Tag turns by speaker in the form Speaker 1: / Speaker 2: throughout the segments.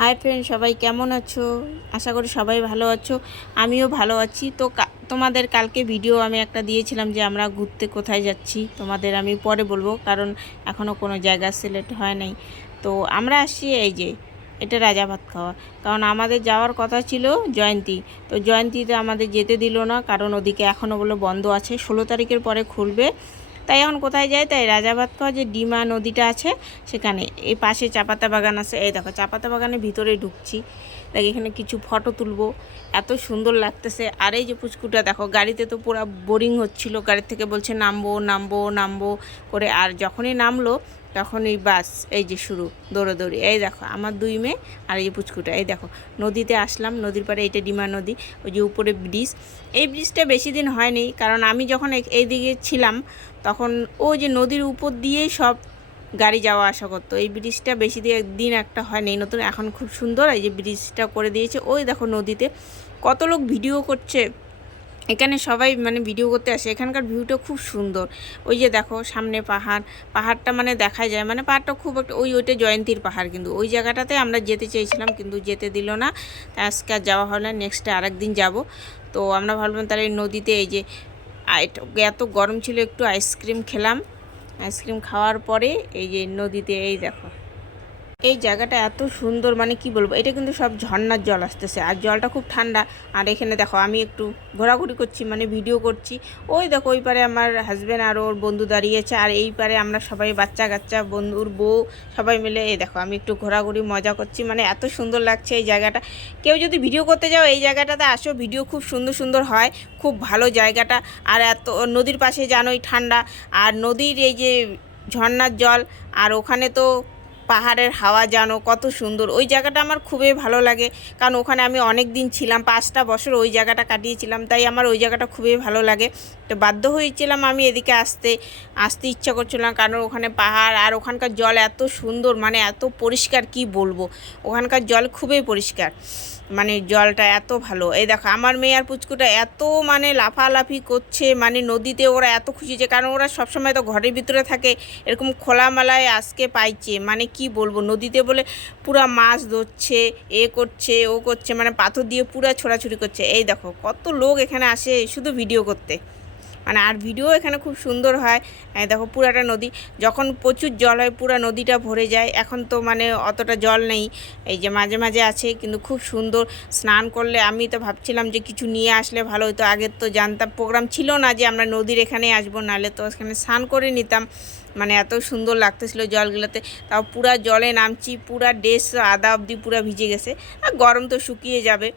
Speaker 1: Hi friend, সবাই কেমন আছো? আশা করি সবাই ভালো আছো, আমিও ভালো আছি। তো তোমাদের কালকে ভিডিও আমি একটা দিয়েছিলাম যে আমরা ঘুরতে কোথায় যাচ্ছি, তোমাদের আমি পরে বলব, কারণ এখনও কোনো জায়গা সিলেক্ট হয় নাই। তো আমরা আসছি এই যে, এটা রাজা ভাত খাওয়া। কারণ আমাদের যাওয়ার কথা ছিল জয়ন্তী। তো জয়ন্তীতে আমাদের যেতে দিল না, কারণ ওদিকে এখনও বলে বন্ধ আছে। ষোলো তারিখের পরে খুলবে। তাই এখন কোথায় যায়? তাই রাজাবাদ খাওয়া যে ডিমা নদীটা আছে, সেখানে। এই পাশে চাপাতা বাগান আছে। এই দেখো, চাপাতা বাগানের ভিতরে ঢুকছি। দেখ এখানে কিছু ফটো তুলবো। এত সুন্দর লাগতেছে। আর এই যে পুচকুটা, দেখো, গাড়িতে তো পুরো বোরিং হচ্ছিল। গাড়ির থেকে বলছে, নামবো নামবো নামবো করে। আর যখনই নামলো, তখনই বাস, এই যে শুরু, দৌড়োদৌড়ি। এই দেখো, আমার দুই মেয়ে আর এই যে পুচকুটা। এই দেখো, নদীতে আসলাম, নদীর পাড়ে এইটা ডিমা নদী, ওই যে উপরে ব্রিজ এই ব্রিজটা বেশি দিন হয়নি, কারণ আমি যখন এই- এইদিকে ছিলাম, তখন ওই যে নদীর উপর দিয়েই সব গাড়ি যাওয়া আসা করতো। এই ব্রিজটা বেশি দিয়ে দিন একটা হয়নি। নতুন, এখন খুব সুন্দর। এই যে ব্রিজটা করে দিয়েছে। ওই দেখো নদীতে কত লোক ভিডিও করছে। এখানে সবাই মানে ভিডিও করতে আসে। এখানকার ভিউটা খুব সুন্দর। ওই যে দেখো সামনে পাহাড়। পাহাড়টা মানে দেখা যায়। মানে পাহাড়টা খুব একটা, ওই ওইটা জয়ন্তীর পাহাড় কিন্তু। ওই জায়গাটাতে আমরা যেতে চেয়েছিলাম কিন্তু যেতে দিল না। আজকে আর যাওয়া হলো না। নেক্সটে আরেক দিন যাব। তো আমরা ভাবলাম তাহলে নদীতে এই যে এত গরম ছিল, একটু আইসক্রিম খেলাম। আইসক্রিম খাওয়ার পরে এই যে নদীতে এই দেখো। এই জায়গাটা এত সুন্দর মানে কি বলব, এটা কিন্তু সব ঝর্ণার জল আসতেছে। আর জলটা খুব ঠান্ডা। আর এখানে দেখো, আমি একটু ঘোরাঘুরি করছি মানে ভিডিও করছি। ওই দেখো, ওই পারে আমার হাজব্যান্ড আর ওর বন্ধু দাঁড়িয়েছে। আর এই পারে আমরা সবাই বাচ্চা কাচ্চা বন্ধুর বউ, সবাই মিলে এই দেখো, আমি একটু ঘোরাঘুরি, মজা করছি। মানে এত সুন্দর লাগছে এই জায়গাটা। কেউ যদি ভিডিও করতে যাও, এই জায়গাটাতে আসো, ভিডিও খুব সুন্দর সুন্দর হয়। খুব ভালো জায়গাটা। আর এত, নদীর পাশে জানোই ঠান্ডা। আর নদীর এই যে ঝর্ণার জল, আর ওখানে তো পাহাড়ের হাওয়া জানো, কত সুন্দর। ওই জায়গাটা আমার খুবই ভালো লাগে। কারণ ওখানে আমি অনেক দিন ছিলাম, পাঁচটা বছর ওই জায়গাটা কাটিয়েছিলাম, তাই আমার ওই জায়গাটা খুবই ভালো লাগে। তো বাধ্য হয়েছিলাম আমি এদিকে আসতে আসতে ইচ্ছা করছিলাম কারণ ওখানে পাহাড় আর ওখানকার জল এত সুন্দর মানে এত পরিষ্কার, কি বলব? ওখানকার জল খুবই পরিষ্কার। মানে জলটা এত ভালো। এই দেখো, আমার মেয়ে আর পুচকুটা এত মানে লাফালাফি করছে মানে নদীতে ওরা এত খুশি যে, কারণ ওরা সবসময় তো ঘরের ভিতরে থাকে, এরকম খোলামেলায় আজকে পাইছে। মানে কি বলব, নদীতে বলে পুরা মাছ ধরছে, এ করছে, ও করছে মানে পাথর দিয়ে পুরা ছোড়াছুড়ি করছে। এই দেখো, কত লোক এখানে আসে শুধু ভিডিও করতে। মানে আর ভিডিও এখানে খুব সুন্দর হয়। দেখো পুরাটা নদী, যখন প্রচুর জল হয় পুরা নদীটা ভরে যায়। এখন তো মানে অতটা জল নেই, এই যে মাঝে মাঝে আছে, কিন্তু খুব সুন্দর। স্নান করলে আমি তো ভাবছিলাম যে কিছু নিয়ে আসলে ভালো হতো। আগের তো জানতাম, প্রোগ্রাম ছিল না যে আমরা নদীর এখানে আসব, নাহলে তো এখানে স্নান করে নিতাম। মানে এত সুন্দর লাগতেছিল জলগুলোতে। তাও পুরা জলে নামছি, পুরা ড্রেস আদা অবধি পুরা ভিজে গেছে। আর গরম তো শুকিয়ে যাবে।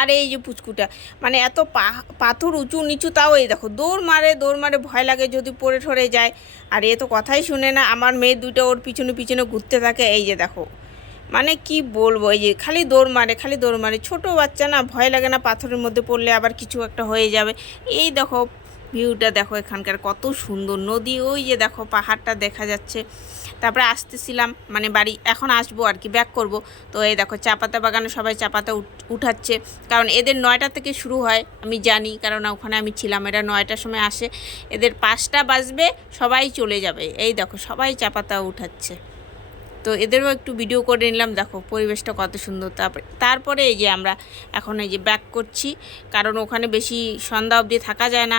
Speaker 1: আর এই যে পুচকুটা মানে এত পাথর উঁচু নিচু, তাও এই দেখো, দৌড় মারে দৌড় মারে ভয় লাগে যদি পড়ে ঠরে যায়। আর এ তো কথাই শুনে না, আমার মেয়ে দুটো ওর পিছনে পিছনে ঘুরতে থাকে, এই যে দেখো। মানে কি বলব, এই যে খালি দৌড় মারে, খালি দৌড় মারে, ছোট বাচ্চা না, ভয় লাগে না, পাথরের মধ্যে পড়লে আবার কিছু একটা হয়ে যাবে। এই দেখো ভিউটা দেখো এখানকার কত সুন্দর। নদী ওই যে দেখো, পাহাড়টা দেখা যাচ্ছে। তারপরে আসতেছিলাম মানে বাড়ি, এখন আসব আর কি ব্যাক করব। তো এই দেখো চা পাতা বাগানে সবাই চা পাতা উঠাচ্ছে। কারণ এদের নয়টা থেকে শুরু হয়, আমি জানি, কারণ ওখানে আমি ছিলাম। এরা নয়টার সময় আসে। এদের পাঁচটা বাজবে, সবাই চলে যাবে। এই দেখো, সবাই চা পাতা উঠাচ্ছে। তো এদেরও একটু ভিডিও করে নিলাম। দেখো পরিবেশটা কত সুন্দর। তারপরে তারপরে এই যে আমরা এখন এই যে ব্যাক করছি। কারণ ওখানে বেশি সন্ধ্যা অবধি থাকা যায় না।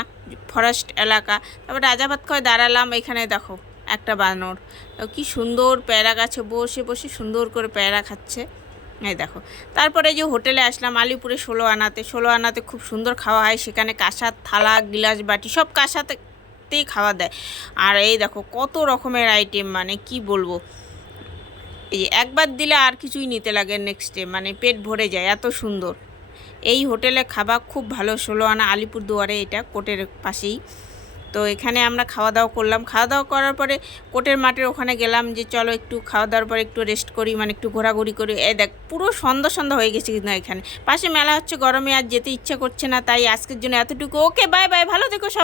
Speaker 1: ফরেস্ট এলাকা। তারপরে রাজাভাত খয় দাঁড়ালাম এখানে দেখো একটা বানর। কি সুন্দর প্যারা গাছে বসে বসে সুন্দর করে প্যারা খাচ্ছে। এই দেখো। তারপরে যে হোটেলে আসলাম আলিপুরে ষোলো আনাতে। ষোলো আনাতে খুব সুন্দর খাওয়া হয়। সেখানে কাঁসার থালা, গিলাস বাটি সব কাঁসাতেই খাওয়া দেয়। আর এই দেখো কত রকমের আইটেম মানে কি বলব? এই একবার দিলে আর কিছুই নিতে লাগে নেক্সট ডে মানে পেট ভরে যায়, এত সুন্দর। এই হোটেলে খাবার খুব ভালো ষোলো আনা আলিপুর দুয়ারে এটা কোর্টের পাশেই। তো এখানে আমরা খাওয়া দাওয়া করলাম। খাওয়া দাওয়া করার পরে কোর্টের মাঠের ওখানে গেলাম যে, চলো একটু খাওয়া দাওয়ার পরে একটু রেস্ট করি মানে একটু ঘোরাঘুরি করি। এ দেখ, পুরো সন্ধ্যা সন্ধ্যা হয়ে গেছে কিন্তু এখানে। পাশে মেলা হচ্ছে, গরমে আর যেতে ইচ্ছা করছে না, তাই আজকের জন্য এতটুকু। ওকে বাই বাই ভালো থেকো সব।